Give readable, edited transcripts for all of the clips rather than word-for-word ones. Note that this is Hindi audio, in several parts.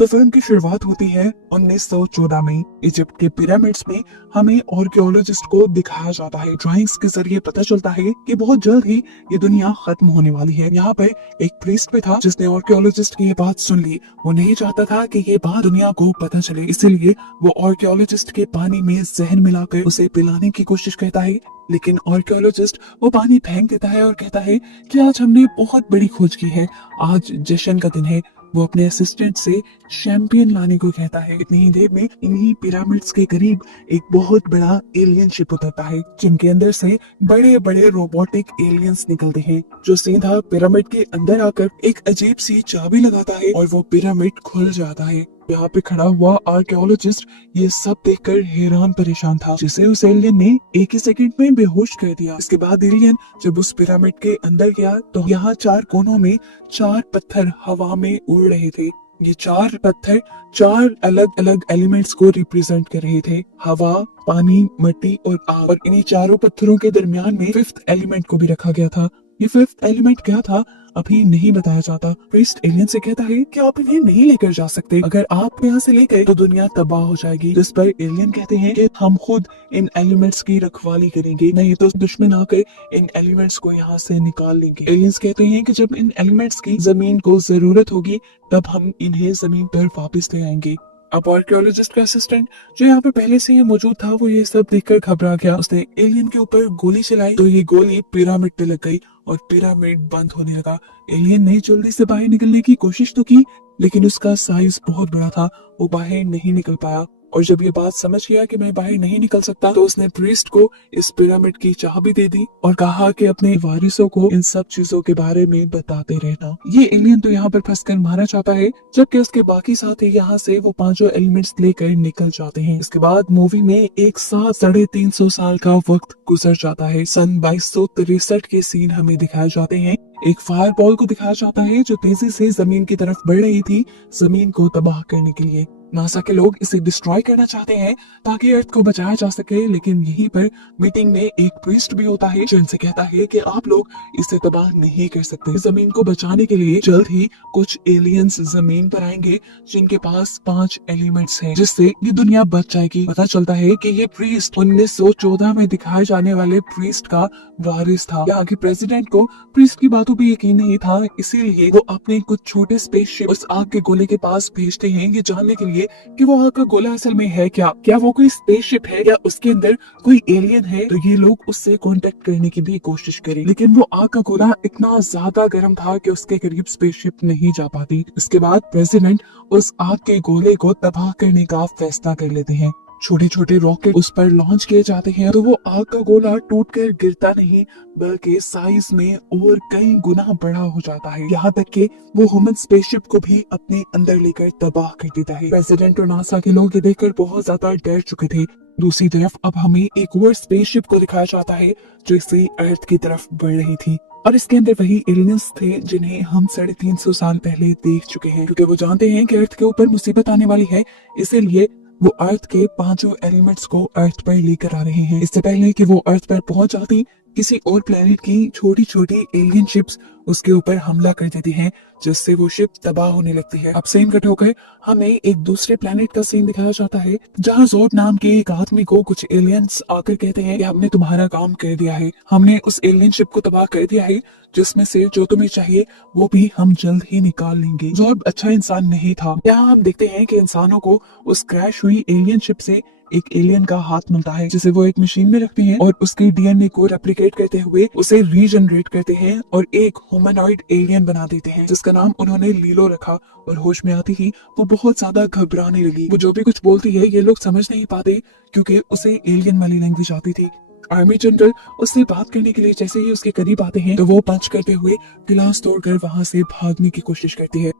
तो फिल्म की शुरुआत होती है 1914 में। इजिप्ट के पिरामिड्स में हमें आर्कियोलॉजिस्ट को दिखाया जाता है। ड्राइंग्स के जरिए पता चलता है कि बहुत जल्द ही ये दुनिया खत्म होने वाली है। यहाँ पर एक प्रीस्ट भी था जिसने आर्कियोलॉजिस्ट की ये बात सुन ली। वो नहीं चाहता था कि ये बात दुनिया को पता चले, इसीलिए वो आर्कियोलॉजिस्ट के पानी में जहर मिलाकर उसे पिलाने की कोशिश करता है। लेकिन आर्कियोलॉजिस्ट वो पानी फेंक देता है और कहता है कि आज हमने बहुत बड़ी खोज की है, आज जश्न का दिन है। वो अपने असिस्टेंट से शैंपियन लाने को कहता है। इतनी ही देर में इन्हीं पिरामिड्स के करीब एक बहुत बड़ा एलियन शिप उतरता है, जिनके अंदर से बड़े बड़े रोबोटिक एलियंस निकलते हैं, जो सीधा पिरामिड के अंदर आकर एक अजीब सी चाबी लगाता है और वो पिरामिड खुल जाता है। यहाँ पे खड़ा हुआ आर्कियोलॉजिस्ट ये सब देखकर हैरान परेशान था, जिसे उस एलियन ने एक ही सेकंड में बेहोश कर दिया। इसके बाद एलियन जब उस पिरामिड के अंदर गया तो यहाँ 4 कोनों में 4 पत्थर हवा में उड़ रहे थे। ये 4 पत्थर 4 अलग अलग एलिमेंट्स को रिप्रेजेंट कर रहे थे, हवा, पानी, मिट्टी और आग। और इन्हीं चारों पत्थरों के दरमियान में 5th एलिमेंट को भी रखा गया था। ये 5th एलिमेंट क्या था अभी नहीं बताया जाता। प्रीस्ट एलियन से कहता है कि आप इन्हें नहीं लेकर जा सकते, अगर आप यहाँ से ले गए तो दुनिया तबाह हो जाएगी। जिस पर एलियन कहते हैं कि हम खुद इन एलिमेंट्स की रखवाली करेंगे, नहीं तो दुश्मन आकर इन एलिमेंट्स को यहाँ से निकाल लेंगे। एलियंस कहते हैं कि जब इन एलिमेंट्स की जमीन को जरूरत होगी तब हम इन्हें जमीन पर वापस ले आएंगे। अब आर्कियोलॉजिस्ट का असिस्टेंट जो यहाँ पे पहले से ही मौजूद था, वो ये सब देखकर घबरा गया। उसने एलियन के ऊपर गोली चलाई तो ये गोली पिरामिड पे लग गई और पिरामिड बंद होने लगा। एलियन ने जल्दी से बाहर निकलने की कोशिश तो की, लेकिन उसका साइज बहुत बड़ा था, वो बाहर नहीं निकल पाया। और जब ये बात समझ गया कि मैं बाहर नहीं निकल सकता, तो उसने प्रीस्ट को इस पिरामिड की चाबी दे दी और कहा कि अपने वारिसों को इन सब चीजों के बारे में बताते रहना। ये एलियन तो यहाँ पर फंसकर मारा जाता है, जबकि उसके बाकी साथी यहाँ से वो 5 एलिमेंट्स लेकर निकल जाते हैं। इसके बाद मूवी में एक साथ 350 साल का वक्त गुजर जाता है। सन 2263 के सीन हमें दिखाए जाते हैं। एक फायर बॉल को दिखाया जाता है जो तेजी से जमीन की तरफ बढ़ रही थी, जमीन को तबाह करने के लिए। नासा के लोग इसे डिस्ट्रॉय करना चाहते हैं ताकि अर्थ को बचाया जा सके, लेकिन यहीं पर मीटिंग में एक प्रीस्ट भी होता है जो इनसे कहता है कि आप लोग इसे तबाह नहीं कर सकते। जमीन को बचाने के लिए जल्द ही कुछ एलियंस जमीन पर आएंगे जिनके पास 5 एलिमेंट्स हैं, जिससे ये दुनिया बच जाएगी। पता चलता है कि ये प्रीस्ट 1914 में दिखाए जाने वाले प्रीस्ट का वारिस था। यहाँ के प्रेसिडेंट को प्रीस्ट की बातों पर यकीन नहीं था, इसीलिए वो अपने कुछ छोटे स्पेसशिप उस आग के गोले के पास भेजते हैं ये जानने के लिए कि वो आग का गोला असल में है क्या वो कोई स्पेसशिप है या उसके अंदर कोई एलियन है। तो ये लोग उससे कांटेक्ट करने की भी कोशिश करें, लेकिन वो आग का गोला इतना ज्यादा गर्म था कि उसके करीब स्पेसशिप नहीं जा पाती। इसके बाद प्रेसिडेंट उस आग के गोले को तबाह करने का फैसला कर लेते हैं। छोटे छोटे रॉकेट उस पर लॉन्च किए जाते हैं तो वो आग का गोला टूटकर गिरता नहीं, बल्कि साइज में और कई गुना बड़ा हो जाता है, यहाँ तक कि वो ह्यूमन स्पेसशिप को भी अपने अंदर लेकर तबाह कर देता है। प्रेसिडेंट और नासा के लोग ये देखकर बहुत ज्यादा डर चुके थे। दूसरी तरफ अब हमें एक और स्पेसशिप को दिखाया जाता है जो इसे अर्थ की तरफ बढ़ रही थी, और इसके अंदर वही एलियंस थे जिन्हें हम 350 साल पहले देख चुके हैं, क्योंकि वो जानते हैं कि अर्थ के ऊपर मुसीबत आने वाली है, इसीलिए वो अर्थ के 5 एलिमेंट्स को अर्थ पर लेकर आ रहे हैं। इससे पहले कि वो अर्थ पर पहुंच जाती, किसी और प्लेनेट की छोटी छोटी एलियन शिप्स उसके ऊपर हमला कर देती हैं, जिससे वो शिप तबाह होने लगती है। अब सीन कट होकर हमें एक दूसरे प्लेनेट का सीन दिखाया जाता है, जहाँ जोड नाम के एक आदमी को कुछ एलियंस आकर कहते हैं कि हमने तुम्हारा काम कर दिया है, हमने उस एलियन शिप को तबाह कर दिया है, जिसमें से जो तुम्हें चाहिए वो भी हम जल्द ही निकाल लेंगे। जोड अच्छा इंसान नहीं था। यहाँ हम देखते हैं कि इंसानों को उस क्रैश हुई एलियन शिप से एक एलियन का हाथ मिलता है, जिसे वो एक मशीन में रखते हैं और उसके डीएनए को रेप्लिकेट करते हुए उसे रीजनरेट करते हैं और एक ह्यूमनॉइड एलियन बना देते हैं, जिसका नाम उन्होंने लीलो रखा। और होश में आती ही वो बहुत ज्यादा घबराने लगी। वो जो भी कुछ बोलती है ये लोग समझ नहीं पाते, क्योंकि उसे एलियन वाली लैंग्वेज आती थी। आर्मी जनरल उससे बात करने के लिए जैसे ही उसके करीब आते हैं तो वो पंच करते हुए गिलास तोड़कर वहाँ से भागने की कोशिश करती है।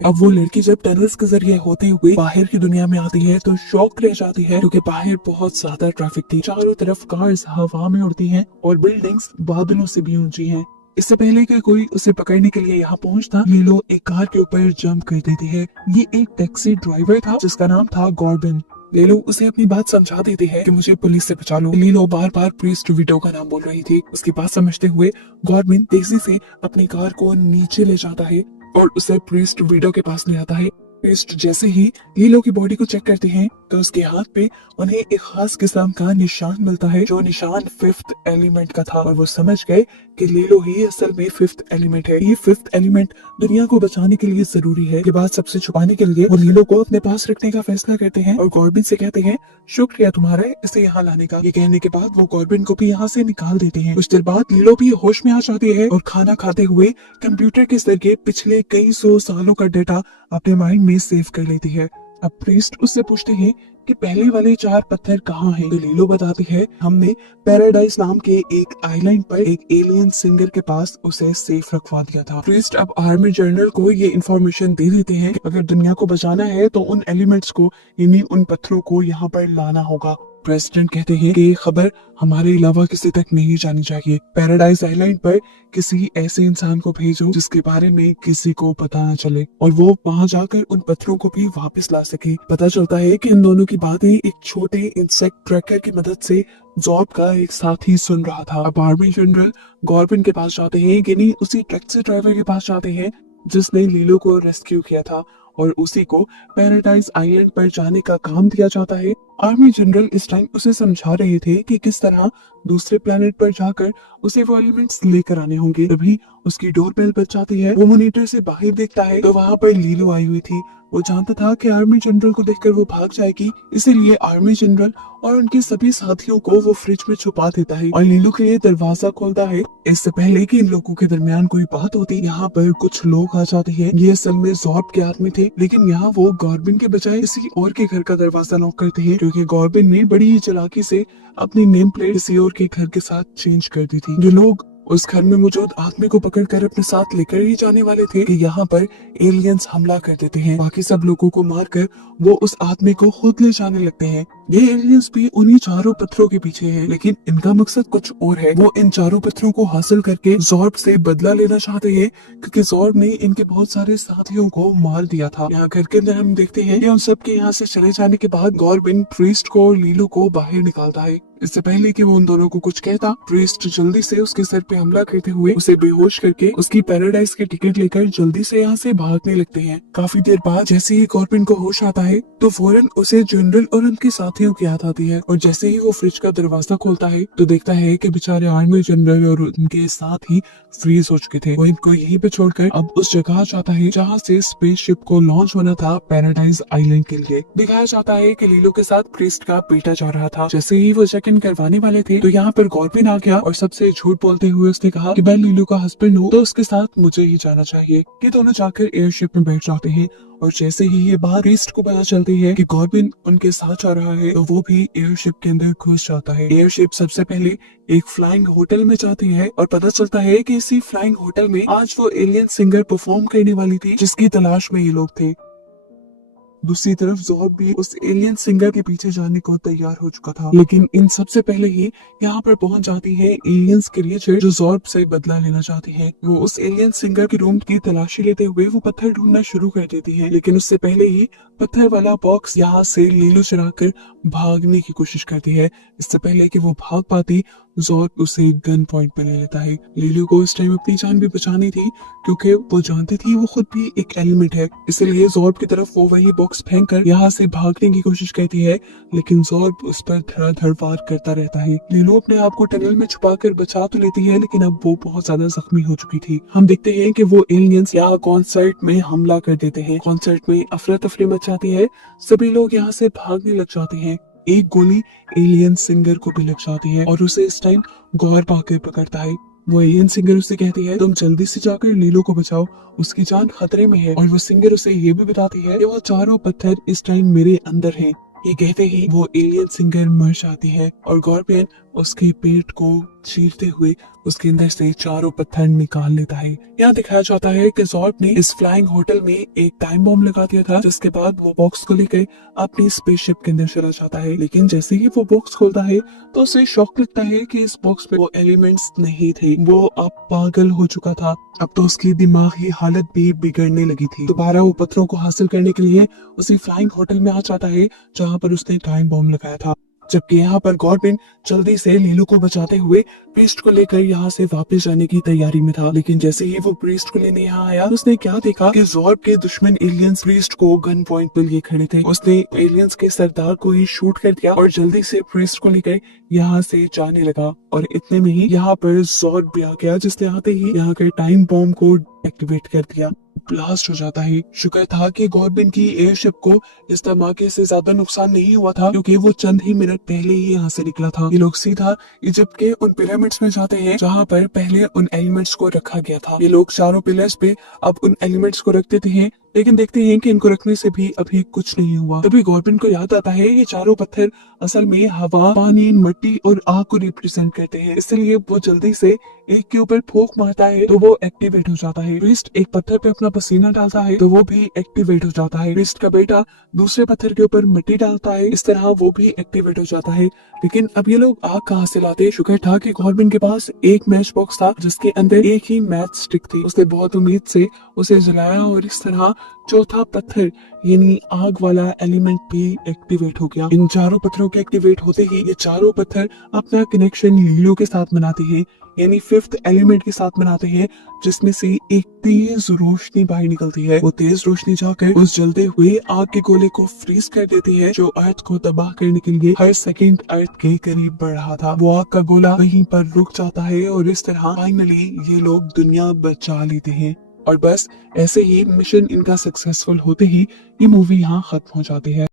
अब वो लड़की जब टनल्स के जरिए होते हुए बाहर की दुनिया में आती है तो शॉक रह जाती है, क्योंकि बाहर बहुत ज्यादा ट्रैफिक थी। चारों तरफ कार्स हवा में उड़ती हैं और बिल्डिंग्स बादलों से भी ऊंची हैं। इससे पहले कि कोई उसे पकड़ने के लिए यहाँ पहुँचता, लीलो एक कार के ऊपर जंप कर देती है। ये एक टैक्सी ड्राइवर था जिसका नाम था गॉर्डन। लीलो उसे अपनी बात समझा देती है कि मुझे पुलिस से बचा लो। लीलो बार बार प्रीस्ट विडो का नाम बोल रही थी। उसकी बात समझते हुए गॉर्डन तेजी से अपनी कार को नीचे ले जाता है और उसे प्रीस्ट वीडो के पास ले आता है। प्रीस्ट जैसे ही लीलो की बॉडी को चेक करते हैं तो उसके हाथ पे उन्हें एक खास किस्म का निशान मिलता है, जो निशान फिफ्थ एलिमेंट का था, और वो समझ गए कि लीलो ही असल में फिफ्थ एलिमेंट है। ये फिफ्थ एलिमेंट दुनिया को बचाने के लिए जरूरी है। ये बात सबसे छुपाने के लिए वो लीलो को अपने पास रखने का फैसला करते हैं और गॉर्बिन से कहते हैं शुक्रिया तुम्हारा इसे यहाँ लाने का। ये कहने के बाद वो गॉर्बिन को भी यहाँ से निकाल देते हैं। कुछ देर बाद लीलो भी होश में आ जाती है और खाना खाते हुए कंप्यूटर के जरिए पिछले कई सौ सालों का डेटा अपने माइंड में सेव कर लेती है। अब प्रीस्ट उससे पूछते हैं कि पहले वाले 4 पत्थर कहाँ हैं? तो लीलो बताती है हमने पैराडाइज नाम के एक आइलैंड पर एक एलियन सिंगर के पास उसे सेफ रखवा दिया था। प्रीस्ट अब आर्मी जनरल को ये इन्फॉर्मेशन दे देते हैं कि अगर दुनिया को बचाना है तो उन एलिमेंट्स को, यानी उन पत्थरों को यहाँ पर लाना होगा। प्रेसिडेंट कहते हैं कि ये खबर हमारे अलावा किसी तक नहीं जानी चाहिए। पैराडाइज आइलैंड पर किसी ऐसे इंसान को भेजो जिसके बारे में किसी को पता न चले और वो वहाँ जाकर उन पत्थरों को भी वापस ला सके। पता चलता है कि इन दोनों की बातें एक छोटे इंसेक्ट ट्रैकर की मदद से जॉब का एक साथी सुन रहा था। अब आर्मी जनरल गॉर्बिन के पास जाते हैं, यानी उसी टैक्सी ड्राइवर के पास जाते हैं जिसने लीलो को रेस्क्यू किया था, और उसी को पैराडाइज आइलैंड पर जाने का काम दिया जाता है। आर्मी जनरल इस टाइम उसे समझा रहे थे कि किस तरह दूसरे प्लेनेट पर जाकर उसे वो एलिमेंट्स लेकर आने होंगे। तभी उसकी डोरबेल बज जाती है। वो मॉनिटर से बाहर देखता है तो वहाँ पर लीलो आई हुई थी। वो जानता था कि आर्मी जनरल को देखकर वो भाग जाएगी, इसीलिए आर्मी जनरल और उनके सभी साथियों को वो फ्रिज में छुपा देता है और लीलो के लिए दरवाजा खोलता है। इससे पहले कि इन लोगों के दरमियान कोई बात होती, यहाँ पर कुछ लोग आ जाते हैं। ये असल में जॉब के आदमी थे, लेकिन यहाँ वो गॉर्बिन के बजाय किसी और के घर का दरवाजा नॉक करते हैं, क्योंकि गॉर्बिन ने बड़ी ही चालाकी से अपनी नेम प्लेट किसी और के घर के साथ चेंज कर दी थी। जो लोग उस घर में मौजूद आदमी को पकड़कर अपने साथ लेकर ही जाने वाले थे कि यहाँ पर एलियंस हमला कर देते हैं। बाकी सब लोगों को मारकर वो उस आदमी को खुद ले जाने लगते हैं। ये एलियंस भी उन्हीं 4 पत्थरों के पीछे हैं, लेकिन इनका मकसद कुछ और है। वो इन 4 पत्थरों को हासिल करके जॉर्ब से बदला लेना चाहते हैं, क्योंकि जॉर्ब ने इनके बहुत सारे साथियों को मार दिया था। यहाँ घर के अंदर हम देखते हैं कि उन सब के यहाँ से चले जाने के बाद गॉर्बिन प्रीस्ट को और लीलो को बाहर निकालता है। इससे पहले कि वो उन दोनों को कुछ कहता, प्रीस्ट जल्दी से उसके सर पे हमला करते हुए उसे बेहोश करके उसकी पैराडाइज की टिकट लेकर जल्दी से यहाँ से भागने लगते हैं। काफी देर बाद जैसे ही गॉर्बिन को होश आता है तो फौरन उसे जनरल और उनके साथियों की याद आती है, और जैसे ही वो फ्रिज का दरवाजा खोलता है तो देखता है कि बेचारे आर्मी जनरल और उनके साथ ही फ्रीज हो चुके थे। वो इनको यहीं पे छोड़कर अब उस जगह जाता है जहाँ से स्पेसशिप को लॉन्च होना था पैराडाइज आइलैंड के लिए। दिखाया जाता है कि लीलो के साथ प्रीस्ट का बेटा जा रहा था। जैसे ही वो चेक इन करवाने वाले थे तो यहाँ पर गॉर्बिन आ गया और सबसे झूठ बोलते हुए उसने कहा कि मैं लीलो का हस्बैंड हूँ, तो उसके साथ मुझे ही जाना चाहिए। ये दोनों जाकर एयरशिप में बैठ जाते हैं, और जैसे ही ये बात प्रीस्ट को पता चलती है कि गॉर्बिन उनके साथ जा रहा है तो वो भी एयरशिप के अंदर घुस जाता है। एयरशिप सबसे पहले एक फ्लाइंग होटल में जाती है और पता चलता है कि इसी फ्लाइंग होटल में आज वो एलियन सिंगर परफॉर्म करने वाली थी जिसकी तलाश में ये लोग थे। दूसरी तरफ जॉर्ब भी उस एलियन सिंगर के पीछे जाने को तैयार हो चुका था, लेकिन इन सबसे पहले ही यहाँ पर पहुंच जाती है एलियंस क्रिएचर जो जॉर्ब से बदला लेना चाहती है। वो उस एलियन सिंगर के रूम की तलाशी लेते हुए वो पत्थर ढूंढना शुरू कर देती है, लेकिन उससे पहले ही पत्थर वाला बॉक्स यहाँ से लीलो चुरा कर भागने की कोशिश करती है। इससे पहले कि वो भाग पाती जॉर्ब उसे गन पॉइंट पर ले लेता है। लीलो को इस टाइम अपनी जान भी बचानी थी, क्योंकि वो जानती थी वो खुद भी एक एलिमेंट है, इसलिए जॉर्ब की तरफ वो वही बॉक्स फेंक कर यहाँ से भागने की कोशिश करती है, लेकिन जॉर्ब उस पर धड़ाधड़ वार करता रहता है। लीलो अपने आप को टनल में छुपा कर बचा तो लेती है, लेकिन अब वो बहुत ज्यादा जख्मी हो चुकी थी। हम देखते हैं कि वो एलियंस यहाँ कॉन्सर्ट में हमला कर देते हैं। कॉन्सर्ट में अफरा तफरी मच जाती है, सभी लोग यहाँ से भागने लग जाते हैं। एक गोली एलियन सिंगर को भी लग जाती है और उसे इस टाइम गौर पाकर पकड़ता है। वो एलियन सिंगर उसे कहती है तुम जल्दी से जाकर लीलो को बचाओ, उसकी जान खतरे में है। और वो सिंगर उसे ये भी बताती है कि वो 4 पत्थर इस टाइम मेरे अंदर हैं। ये कहते ही वो एलियन सिंगर मर जाती है और गॉर्बिन उसके पेट को चीरते हुए उसके अंदर से 4 पत्थर निकाल लेता है। यहाँ दिखाया जाता है कि जॉर्ब ने इस फ्लाइंग होटल में एक टाइम बॉम्ब लगा दिया था, जिसके बाद वो बॉक्स को लेकर अपनी स्पेसशिप के अंदर चला जाता है। लेकिन जैसे ही वो बॉक्स खोलता है तो उसे शॉक लगता है कि इस बॉक्स में वो एलिमेंट्स नहीं थे। वो अब पागल हो चुका था, अब तो उसकी दिमागी हालत भी बिगड़ने लगी थी। दोबारा वो पत्थरों को हासिल करने के लिए उसी फ्लाइंग होटल में आ जाता है जहाँ पर उसने टाइम बॉम्ब लगाया था। जबकि यहाँ पर गॉर्बिन जल्दी से लीलू को बचाते हुए प्रीस्ट को लेकर यहाँ से वापस जाने की तैयारी में था। लेकिन जैसे ही वो प्रीस्ट को लेने यहाँ आया, उसने क्या देखा कि ज़ॉर्ब के दुश्मन एलियंस प्रीस्ट को गन पॉइंट पर लिए खड़े थे। उसने एलियंस के सरदार को ही शूट कर दिया और जल्दी से प्रीस्ट को लेकर यहाँ से जाने लगा। और इतने में ही यहाँ पर ज़ॉर्ब भी आ गया, जिसने आते ही यहाँ के टाइम बॉम्ब को एक्टिवेट कर दिया। ब्लास्ट हो जाता है। शुक्र था कि गॉर्बिन की एयरशिप को इस धमाके से ज्यादा नुकसान नहीं हुआ था, क्योंकि वो चंद ही मिनट पहले ही यहाँ से निकला था। ये लोग सीधा इजिप्ट के उन पिरामिड्स में जाते हैं जहाँ पर पहले उन एलिमेंट्स को रखा गया था। ये लोग चारों पिलर्स पे अब उन एलिमेंट्स को रख देते हैं, लेकिन देखते हैं कि इनको रखने से भी अभी कुछ नहीं हुआ। तभी गॉर्बिन को याद आता है ये चारों पत्थर असल में हवा, पानी, मिट्टी और आग को रिप्रेजेंट करते हैं, इसलिए वो जल्दी से एक के ऊपर फूंक मारता है तो वो एक्टिवेट हो जाता है। प्रीस्ट एक पत्थर पे अपना पसीना डालता है तो वो भी एक्टिवेट हो जाता है। प्रीस्ट का बेटा दूसरे पत्थर के ऊपर मिट्टी डालता है, इस तरह वो भी एक्टिवेट हो जाता है। लेकिन अब ये लोग आग कहाँ से लाते? शुक्र था कि गॉर्बिन के पास एक मैच बॉक्स था जिसके अंदर एक ही मैच स्टिक थी। उसने बहुत उम्मीद से उसे जलाया और इस तरह चौथा पत्थर यानी आग वाला एलिमेंट भी एक्टिवेट हो गया। इन चारों पत्थरों के एक्टिवेट होते ही ये चारों पत्थर अपना कनेक्शन लीलो के साथ बनाते हैं, यानी फिफ्थ एलिमेंट के साथ बनाते हैं, जिसमें से एक तेज रोशनी बाहर निकलती है। वो तेज रोशनी जाकर उस जलते हुए आग के गोले को फ्रीज कर देती है, जो अर्थ को तबाह करने के लिए हर सेकंड अर्थ के करीब बढ़ रहा था। वो आग का गोला वहीं पर रुक जाता है और इस तरह फाइनली ये लोग दुनिया बचा लेते हैं। और बस ऐसे ही मिशन इनका सक्सेसफुल होते ही ये मूवी यहाँ खत्म हो जाती है।